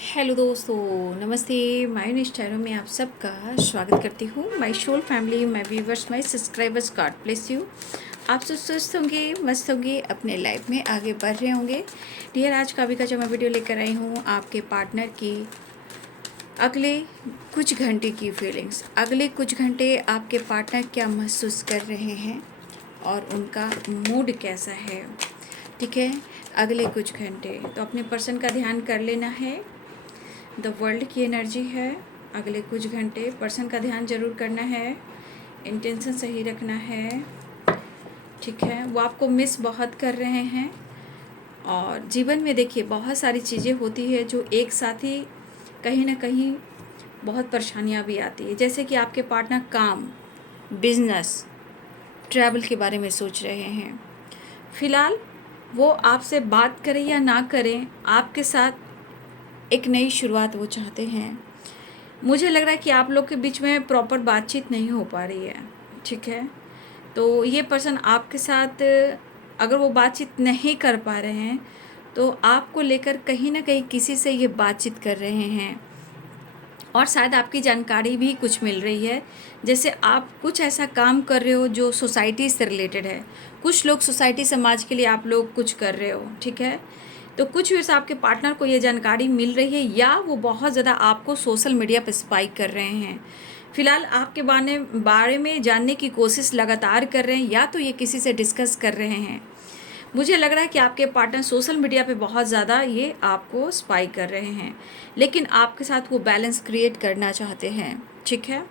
Hello दोस्तों, नमस्ते। My निष्ठारों में आप सबका स्वागत करती हूँ। My soul family, my viewers, my subscribers, God bless you. आप सब स्वस्थ होंगे, मस्त होंगे, अपने लाइफ में आगे बढ़ रहे होंगे। डियर, आज का जो मैं वीडियो लेकर आई हूँ आपके पार्टनर की अगले कुछ घंटे की फीलिंग्स। अगले कुछ घंटे आपके पार्टनर क्या महसूस कर रहे हैं और उनका मूड कैसा है। ठीक है, अगले कुछ घंटे तो अपने पर्सन का ध्यान कर लेना है। द वर्ल्ड की एनर्जी है। अगले कुछ घंटे पर्सन का ध्यान जरूर करना है, इंटेंशन सही रखना है। ठीक है, वो आपको मिस बहुत कर रहे हैं। और जीवन में देखिए बहुत सारी चीज़ें होती है जो एक साथ ही कहीं ना कहीं बहुत परेशानियां भी आती है। जैसे कि आपके पार्टनर काम, बिजनेस, ट्रैवल के बारे में सोच रहे हैं। फिलहाल वो आपसे बात करें या ना करें, आपके साथ एक नई शुरुआत वो चाहते हैं। मुझे लग रहा है कि आप लोग के बीच में प्रॉपर बातचीत नहीं हो पा रही है। ठीक है, तो ये पर्सन आपके साथ अगर वो बातचीत नहीं कर पा रहे हैं तो आपको लेकर कहीं ना कहीं किसी से ये बातचीत कर रहे हैं। और शायद आपकी जानकारी भी कुछ मिल रही है, जैसे आप कुछ ऐसा काम कर रहे हो जो सोसाइटी से रिलेटेड है। कुछ लोग सोसाइटी, समाज के लिए आप लोग कुछ कर रहे हो। ठीक है, तो कुछ वैसे आपके पार्टनर को ये जानकारी मिल रही है या वो बहुत ज़्यादा आपको सोशल मीडिया पर स्पाई कर रहे हैं। फिलहाल आपके बारे में जानने की कोशिश लगातार कर रहे हैं, या तो ये किसी से डिस्कस कर रहे हैं। मुझे लग रहा है कि आपके पार्टनर सोशल मीडिया पे बहुत ज़्यादा ये आपको स्पाई कर रहे हैं, लेकिन आपके साथ वो बैलेंस क्रिएट करना चाहते हैं। ठीक है,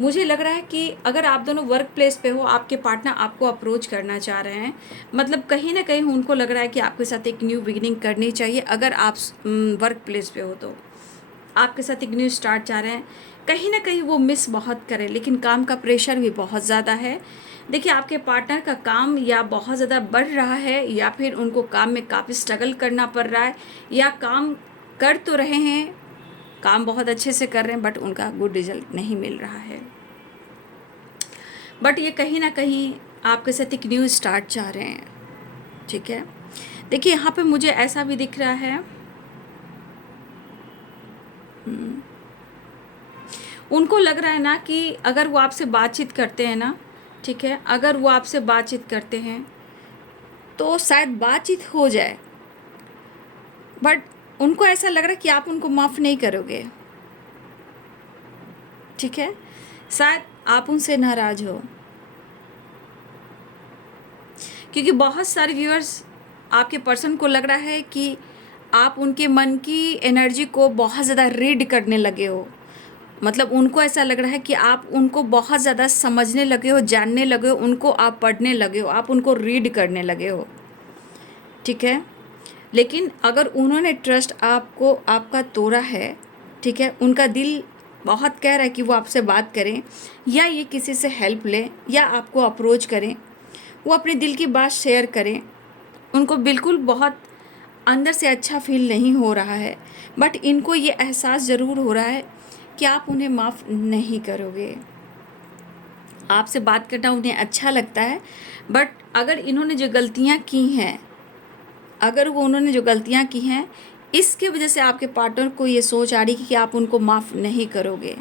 मुझे लग रहा है कि अगर आप दोनों वर्क प्लेस पे हो, आपके पार्टनर आपको अप्रोच करना चाह रहे हैं। मतलब कहीं ना कहीं उनको लग रहा है कि आपके साथ एक न्यू बिगिनिंग करनी चाहिए। अगर आप वर्क प्लेस पे हो तो आपके साथ एक न्यू स्टार्ट चाह रहे हैं। कहीं ना कहीं वो मिस बहुत करें, लेकिन काम का प्रेशर भी बहुत ज़्यादा है। देखिए, आपके पार्टनर का काम या बहुत ज़्यादा बढ़ रहा है, या फिर उनको काम में काफ़ी स्ट्रगल करना पड़ रहा है, या काम कर तो रहे हैं, काम बहुत अच्छे से कर रहे हैं, बट उनका गुड रिजल्ट नहीं मिल रहा है। बट ये कहीं ना कहीं आपके साथ एक न्यू स्टार्ट चाह रहे हैं। ठीक है, देखिए यहाँ पे मुझे ऐसा भी दिख रहा है, उनको लग रहा है ना कि अगर वो आपसे बातचीत करते हैं ना, ठीक है, अगर वो आपसे बातचीत करते हैं तो शायद बातचीत हो जाए, बट उनको ऐसा लग रहा है कि आप उनको माफ़ नहीं करोगे। ठीक है, शायद आप उनसे नाराज़ हो, क्योंकि बहुत सारे व्यूअर्स, आपके पर्सन को लग रहा है कि आप उनके मन की एनर्जी को बहुत ज़्यादा रीड करने लगे हो। मतलब उनको ऐसा लग रहा है कि आप उनको बहुत ज़्यादा समझने लगे हो, जानने लगे हो, उनको आप पढ़ने लगे हो, आप उनको रीड करने लगे हो। ठीक है, लेकिन अगर उन्होंने ट्रस्ट आपको आपका तोड़ा है, ठीक है, उनका दिल बहुत कह रहा है कि वो आपसे बात करें, या ये किसी से हेल्प लें, या आपको अप्रोच करें, वो अपने दिल की बात शेयर करें। उनको बिल्कुल बहुत अंदर से अच्छा फील नहीं हो रहा है, बट इनको ये एहसास ज़रूर हो रहा है कि आप उन्हें माफ़ नहीं करोगे। आपसे बात करना उन्हें अच्छा लगता है, बट अगर इन्होंने जो गलतियाँ की हैं, अगर वो उन्होंने जो गलतियाँ की हैं, इसके वजह से आपके पार्टनर को ये सोच आ रही है कि आप उनको माफ़ नहीं करोगे।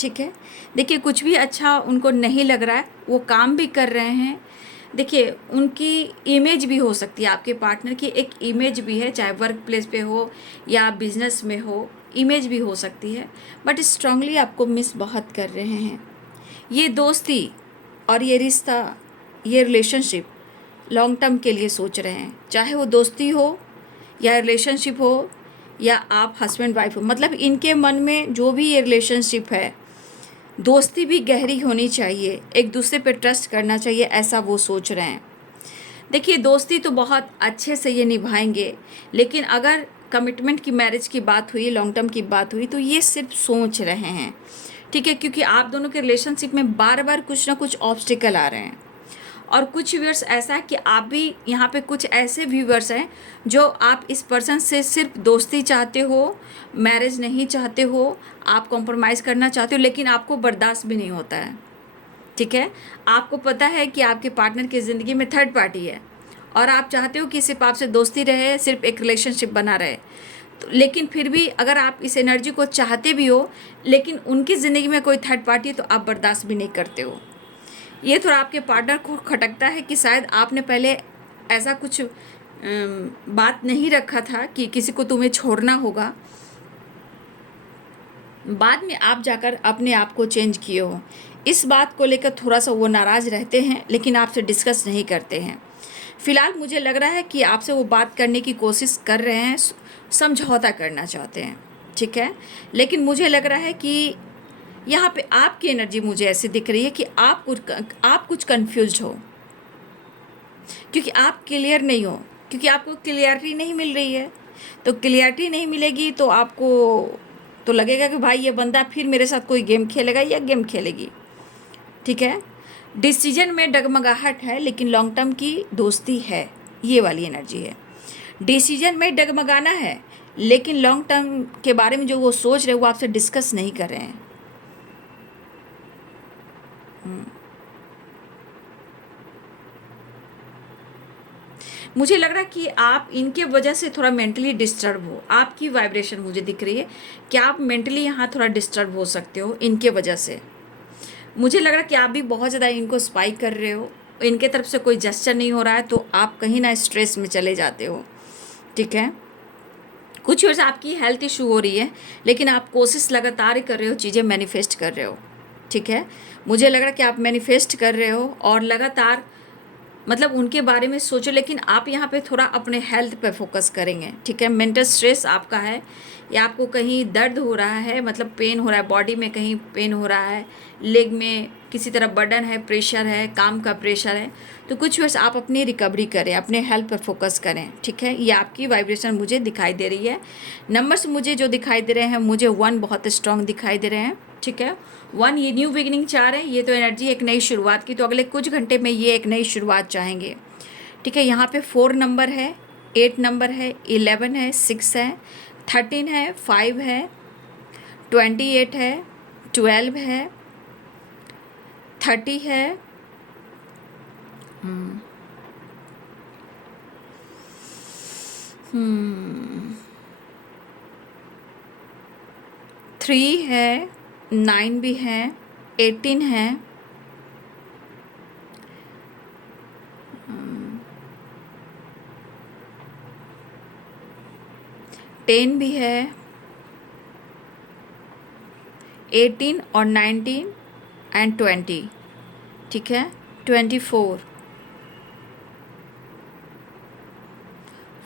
ठीक है, देखिए कुछ भी अच्छा उनको नहीं लग रहा है, वो काम भी कर रहे हैं। देखिए उनकी इमेज भी हो सकती है, आपके पार्टनर की एक इमेज भी है, चाहे वर्क प्लेस पे हो या बिजनेस में हो, इमेज भी हो सकती है, बट स्ट्रांगली आपको मिस बहुत कर रहे हैं। ये दोस्ती और ये रिश्ता, ये रिलेशनशिप लॉन्ग टर्म के लिए सोच रहे हैं, चाहे वो दोस्ती हो या रिलेशनशिप हो, या आप हस्बैंड वाइफ हो। मतलब इनके मन में जो भी ये रिलेशनशिप है, दोस्ती भी गहरी होनी चाहिए, एक दूसरे पे ट्रस्ट करना चाहिए, ऐसा वो सोच रहे हैं। देखिए दोस्ती तो बहुत अच्छे से ये निभाएंगे, लेकिन अगर कमिटमेंट की, मैरिज की बात हुई, लॉन्ग टर्म की बात हुई, तो ये सिर्फ सोच रहे हैं। ठीक है, क्योंकि आप दोनों के रिलेशनशिप में बार बार कुछ ना कुछ ऑब्स्टिकल आ रहे हैं। और कुछ व्यूअर्स ऐसा है कि आप भी यहाँ पे, कुछ ऐसे व्यूअर्स हैं जो आप इस पर्सन से सिर्फ दोस्ती चाहते हो, मैरिज नहीं चाहते हो, आप कॉम्प्रोमाइज़ करना चाहते हो, लेकिन आपको बर्दाश्त भी नहीं होता है। ठीक है, आपको पता है कि आपके पार्टनर की ज़िंदगी में थर्ड पार्टी है, और आप चाहते हो कि सिर्फ आपसे दोस्ती रहे, सिर्फ एक रिलेशनशिप बना रहे। तो लेकिन फिर भी अगर आप इस एनर्जी को चाहते भी हो, लेकिन उनकी ज़िंदगी में कोई थर्ड पार्टी है तो आप बर्दाश्त भी नहीं करते हो। ये थोड़ा आपके पार्टनर को खटकता है कि शायद आपने पहले ऐसा कुछ बात नहीं रखा था कि किसी को तुम्हें छोड़ना होगा, बाद में आप जाकर अपने आप को चेंज किए हो। इस बात को लेकर थोड़ा सा वो नाराज़ रहते हैं, लेकिन आपसे डिस्कस नहीं करते हैं। फ़िलहाल मुझे लग रहा है कि आपसे वो बात करने की कोशिश कर रहे हैं, समझौता करना चाहते हैं, ठीक है। लेकिन मुझे लग रहा है कि यहाँ पे आपकी एनर्जी मुझे ऐसे दिख रही है कि आप कुछ कन्फ्यूज्ड हो, क्योंकि आप क्लियर नहीं हो, क्योंकि आपको क्लियरिटी नहीं मिल रही है। तो क्लियरिटी नहीं मिलेगी तो आपको तो लगेगा कि भाई ये बंदा फिर मेरे साथ कोई गेम खेलेगा या गेम खेलेगी, ठीक है। डिसीजन में डगमगाहट है, लेकिन लॉन्ग टर्म की दोस्ती है, ये वाली एनर्जी है। डिसीजन में डगमगाना है, लेकिन लॉन्ग टर्म के बारे में जो वो सोच रहे हैं वो आपसे डिस्कस नहीं कर रहे हैं। मुझे लग रहा है कि आप इनके वजह से थोड़ा मेंटली डिस्टर्ब हो। आपकी वाइब्रेशन मुझे दिख रही है कि आप मेंटली यहाँ थोड़ा डिस्टर्ब हो सकते हो इनके वजह से। मुझे लग रहा है कि आप भी बहुत ज़्यादा इनको स्पाई कर रहे हो, इनके तरफ से कोई जेस्चर नहीं हो रहा है तो आप कहीं ना स्ट्रेस में चले जाते हो, ठीक है। कुछ वजह आपकी हेल्थ इशू हो रही है, लेकिन आप कोशिश लगातार ही कर रहे हो, चीज़ें मैनिफेस्ट कर रहे हो, ठीक है। मुझे लग रहा है कि आप मैनिफेस्ट कर रहे हो और लगातार मतलब उनके बारे में सोचो, लेकिन आप यहाँ पे थोड़ा अपने हेल्थ पे फोकस करेंगे, ठीक है। मेंटल स्ट्रेस आपका है, या आपको कहीं दर्द हो रहा है, मतलब पेन हो रहा है, बॉडी में कहीं पेन हो रहा है, लेग में किसी तरह बर्डन है, प्रेशर है, काम का प्रेशर है, तो कुछ वर्ष आप अपनी रिकवरी करें, अपने हेल्थ पर फोकस करें, ठीक है। ये आपकी वाइब्रेशन मुझे दिखाई दे रही है। नंबर्स मुझे जो दिखाई दे रहे हैं, मुझे 1 बहुत स्ट्रॉन्ग दिखाई दे रहे हैं, ठीक है। 1 ये न्यू बिगिनिंग चाह रहे हैं, ये तो एनर्जी एक नई शुरुआत की, तो अगले कुछ घंटे में ये एक नई शुरुआत चाहेंगे, ठीक है। यहाँ पे 4 नंबर है, 8 नंबर है, 11 है, 6 है, 13 है, 5 है, 28 है, 12 है, 30 है, 3 है, 9 भी है, 18 है, 10 भी है, 18 और 19 एंड 20, ठीक है। 24,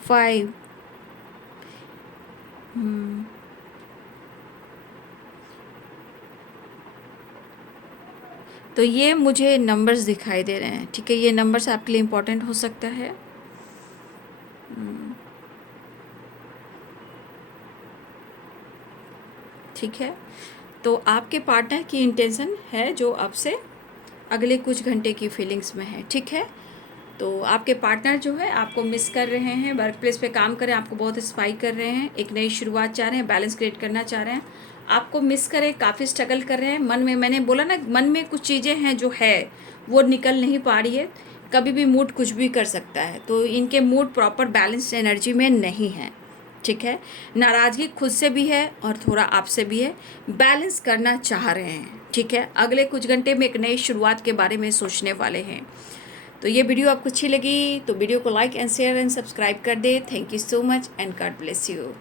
5, तो ये मुझे नंबर्स दिखाई दे रहे हैं, ठीक है। ये नंबर्स आपके लिए इम्पोर्टेंट हो सकता है। ठीक है, तो आपके पार्टनर की इंटेंशन है जो आपसे अगले कुछ घंटे की फीलिंग्स में है, ठीक है। तो आपके पार्टनर जो है आपको मिस कर रहे हैं, वर्क प्लेस पे काम कर रहे हैं, आपको बहुत स्पाई कर रहे हैं, एक नई शुरुआत चाह रहे हैं, बैलेंस क्रिएट करना चाह रहे हैं, आपको मिस करें, काफ़ी स्ट्रगल कर रहे हैं। मन में मैंने बोला ना, मन में कुछ चीज़ें हैं जो है वो निकल नहीं पा रही है, कभी भी मूड कुछ भी कर सकता है, तो इनके मूड प्रॉपर बैलेंस एनर्जी में नहीं है, ठीक है। नाराज़गी खुद से भी है और थोड़ा आपसे भी है, बैलेंस करना चाह रहे हैं, ठीक है। अगले कुछ घंटे में एक नई शुरुआत के बारे में सोचने वाले हैं। तो ये वीडियो आपको अच्छी लगी तो वीडियो को like and share and subscribe कर दे। Thank you so much and God bless you.